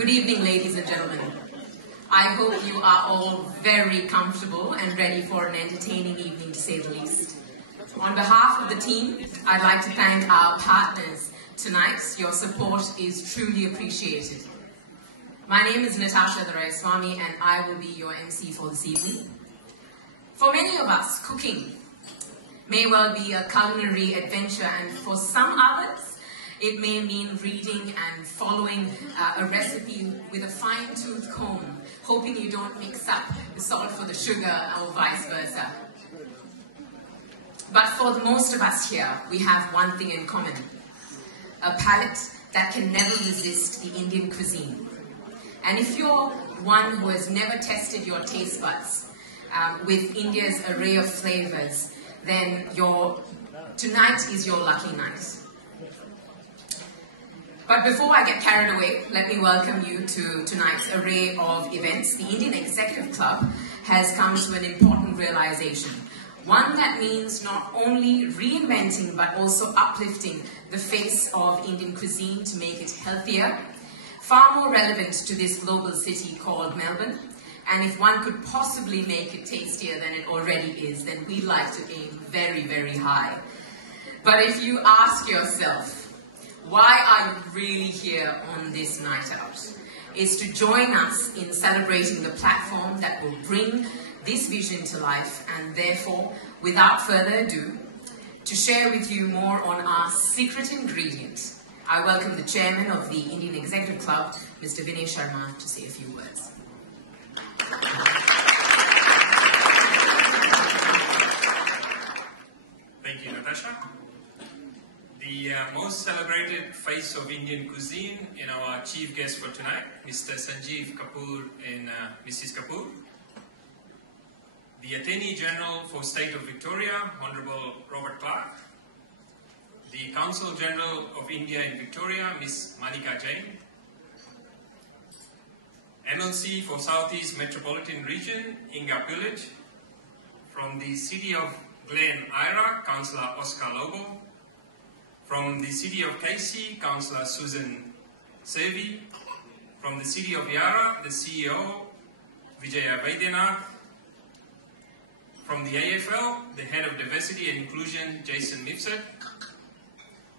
Good evening, ladies and gentlemen. I hope you are all very comfortable and ready for an entertaining evening, to say the least. On behalf of the team, I'd like to thank our partners tonight. Your support is truly appreciated. My name is Natasha Swami, and I will be your MC for this evening. For many of us, cooking may well be a culinary adventure, and for some others, it may mean reading and following a recipe with a fine-tooth comb, hoping you don't mix up the salt for the sugar or vice versa. But for the most of us here, we have one thing in common: a palate that can never resist the Indian cuisine. And if you're one who has never tested your taste buds with India's array of flavors, then tonight is your lucky night. But before I get carried away, let me welcome you to tonight's array of events. The Indian Executive Club has come to an important realization, one that means not only reinventing but also uplifting the face of Indian cuisine to make it healthier, far more relevant to this global city called Melbourne. And if one could possibly make it tastier than it already is, then we'd like to aim very, very high. But if you ask yourself, why are you really here on this night out? Is to join us in celebrating the platform that will bring this vision to life, and therefore, without further ado, to share with you more on our secret ingredient, I welcome the chairman of the Indian Executive Club, Mr. Vinay Sharma, to say a few words. Thank you, Natasha. The most celebrated face of Indian cuisine and our chief guest for tonight, Mr. Sanjeev Kapoor and Mrs. Kapoor. The Attorney General for State of Victoria, Honourable Robert Clark. The Consul General of India in Victoria, Ms. Manika Jain. MLC for Southeast Metropolitan Region, Inga Pillage. From the City of Glen Eira, Councillor Oscar Lobo. From the City of Casey, Councillor Susan Sevi. From the City of Yarra, the CEO, Vijaya Vaidyanath. From the AFL, the Head of Diversity and Inclusion, Jason Mifsud.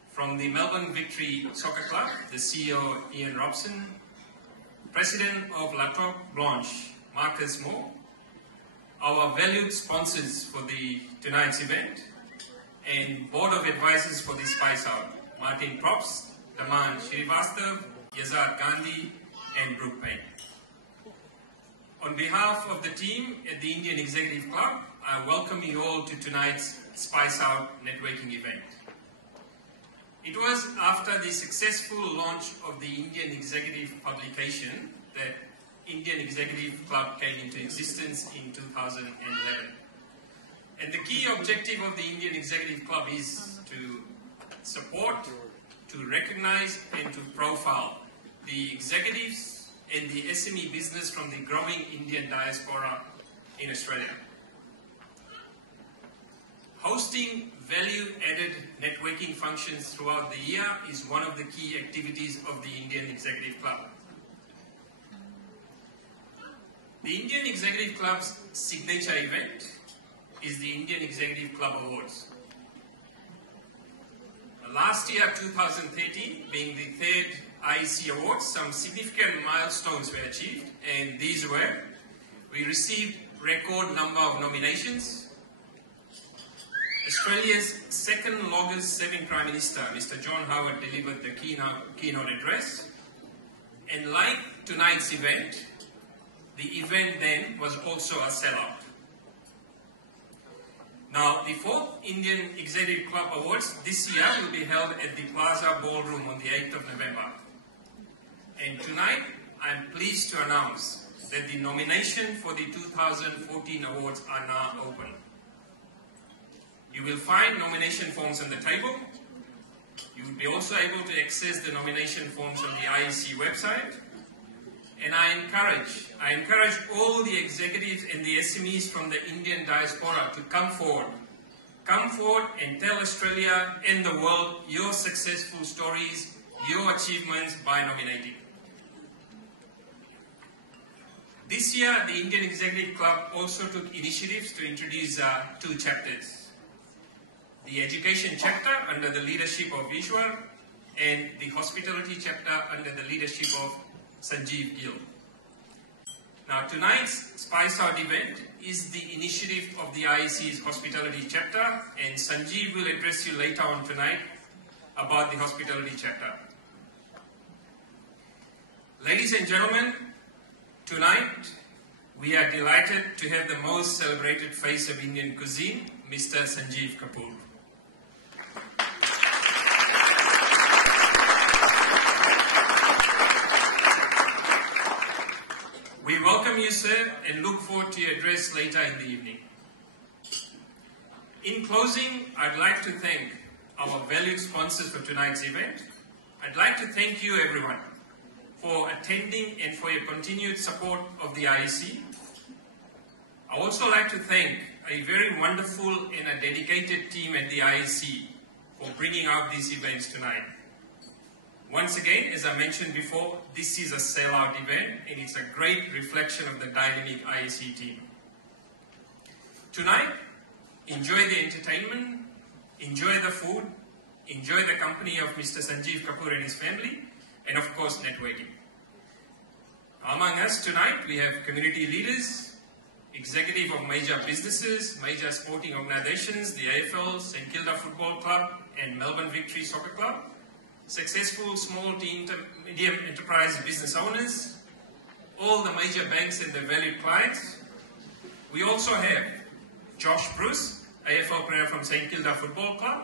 From the Melbourne Victory Soccer Club, the CEO, Ian Robson. President of La Trobe Blanche, Marcus Moore. Our valued sponsors for tonight's event, and Board of Advisors for the Spice Out, Martin Props, Daman Srivastav, Yazad Gandhi, and Brooke Payne. On behalf of the team at the Indian Executive Club, I welcome you all to tonight's Spice Out networking event. It was after the successful launch of the Indian Executive publication that Indian Executive Club came into existence in 2011. And the key objective of the Indian Executive Club is to support, to recognize and to profile the executives and the SME business from the growing Indian diaspora in Australia. Hosting value-added networking functions throughout the year is one of the key activities of the Indian Executive Club. The Indian Executive Club's signature event is the Indian Executive Club Awards. Last year, 2013, being the third IEC Awards, some significant milestones were achieved, and these were: we received record number of nominations. Australia's second longest serving Prime Minister, Mr. John Howard, delivered the keynote address. And like tonight's event, the event then was also a sellout. Now, the 4th Indian Executive Club Awards this year will be held at the Plaza Ballroom on the 8th of November. And tonight, I'm pleased to announce that the nomination for the 2014 awards are now open. You will find nomination forms on the table. You will be also able to access the nomination forms on the IEC website. And I encourage all the executives and the SMEs from the Indian diaspora to come forward and tell Australia and the world your successful stories, your achievements by nominating. This year, the Indian Executive Club also took initiatives to introduce 2 chapters. The Education chapter under the leadership of Ishwar and the Hospitality chapter under the leadership of Sanjeev Gill. Now, tonight's Spice Out event is the initiative of the IEC's Hospitality chapter, and Sanjeev will address you later on tonight about the Hospitality chapter. Ladies and gentlemen, tonight we are delighted to have the most celebrated face of Indian cuisine, Mr. Sanjeev Kapoor. We welcome you, sir, and look forward to your address later in the evening. In closing, I'd like to thank our valued sponsors for tonight's event. I'd like to thank you, everyone, for attending and for your continued support of the IEC. I also like to thank a very wonderful and a dedicated team at the IEC for bringing out these events tonight. Once again, as I mentioned before, this is a sell-out event and it's a great reflection of the dynamic IEC team. Tonight, enjoy the entertainment, enjoy the food, enjoy the company of Mr. Sanjeev Kapoor and his family, and of course, networking. Among us tonight, we have community leaders, executive of major businesses, major sporting organizations, the AFL, St Kilda Football Club, and Melbourne Victory Soccer Club, successful small to medium enterprise business owners, all the major banks and their valued clients. We also have Josh Bruce, AFL player from St Kilda Football Club,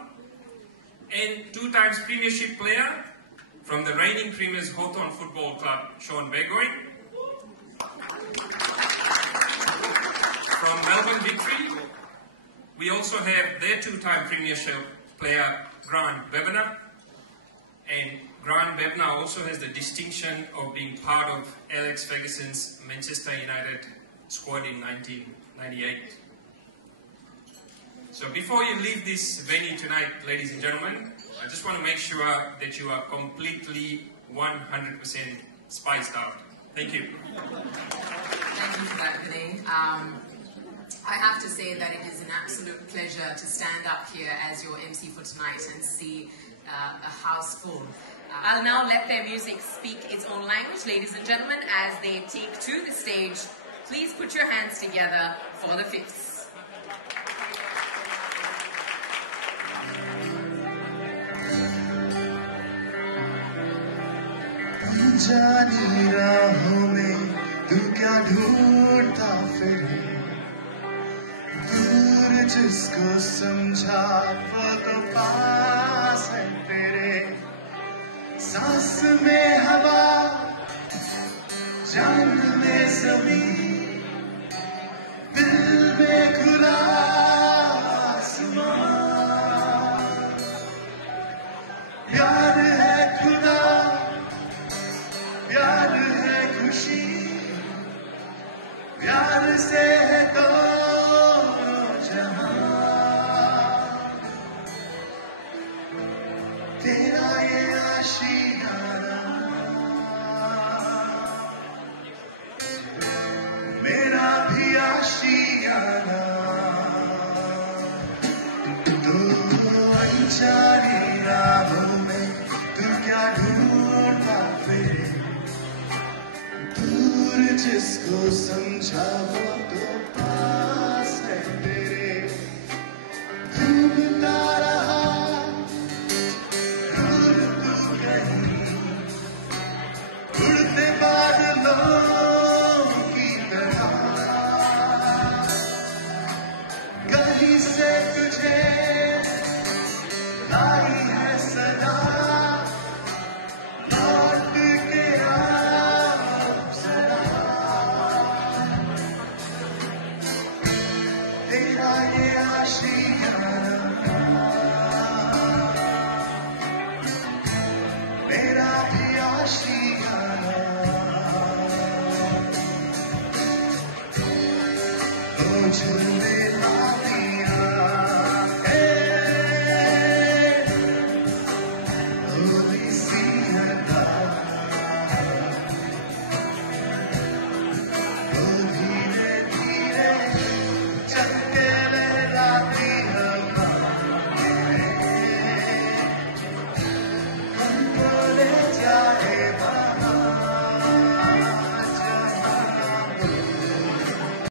and 2 times premiership player from the reigning premiers Hawthorn Football Club, Sean Begoy. From Melbourne Victory, we also have their 2-time premiership player, Grant Bevener. And Grant Bevener also has the distinction of being part of Alex Ferguson's Manchester United squad in 1998. So before you leave this venue tonight, ladies and gentlemen, I just want to make sure that you are completely 100% spiced out. Thank you. Thank you for that, Vinay. I have to say that it is an absolute pleasure to stand up here as your MC for tonight and see a house full. I'll now let their music speak its own language. Ladies and gentlemen, as they take to the stage, please put your hands together for the feast. जानी राहों में तू क्या ढूंढता फिरे दूर जिसको समझा वो तो पास है तेरे सांस में हवा जान में ज़मीन दिल में खुला आसमां प्यार है खुदा प्यार है खुशी प्यार से है दोनों जहां तेरा ये आशियाना मेरा भी आशियाना दो अनजानी राहों में तू क्या ढूंढता फिरे जिसको समझा वो तो पास है तेरे घूमता रहा दूर तू कहीं उड़ते बादलों की तरह कहीं से तुझे लाई है सदा मेरा भी आशियाना ओ झूले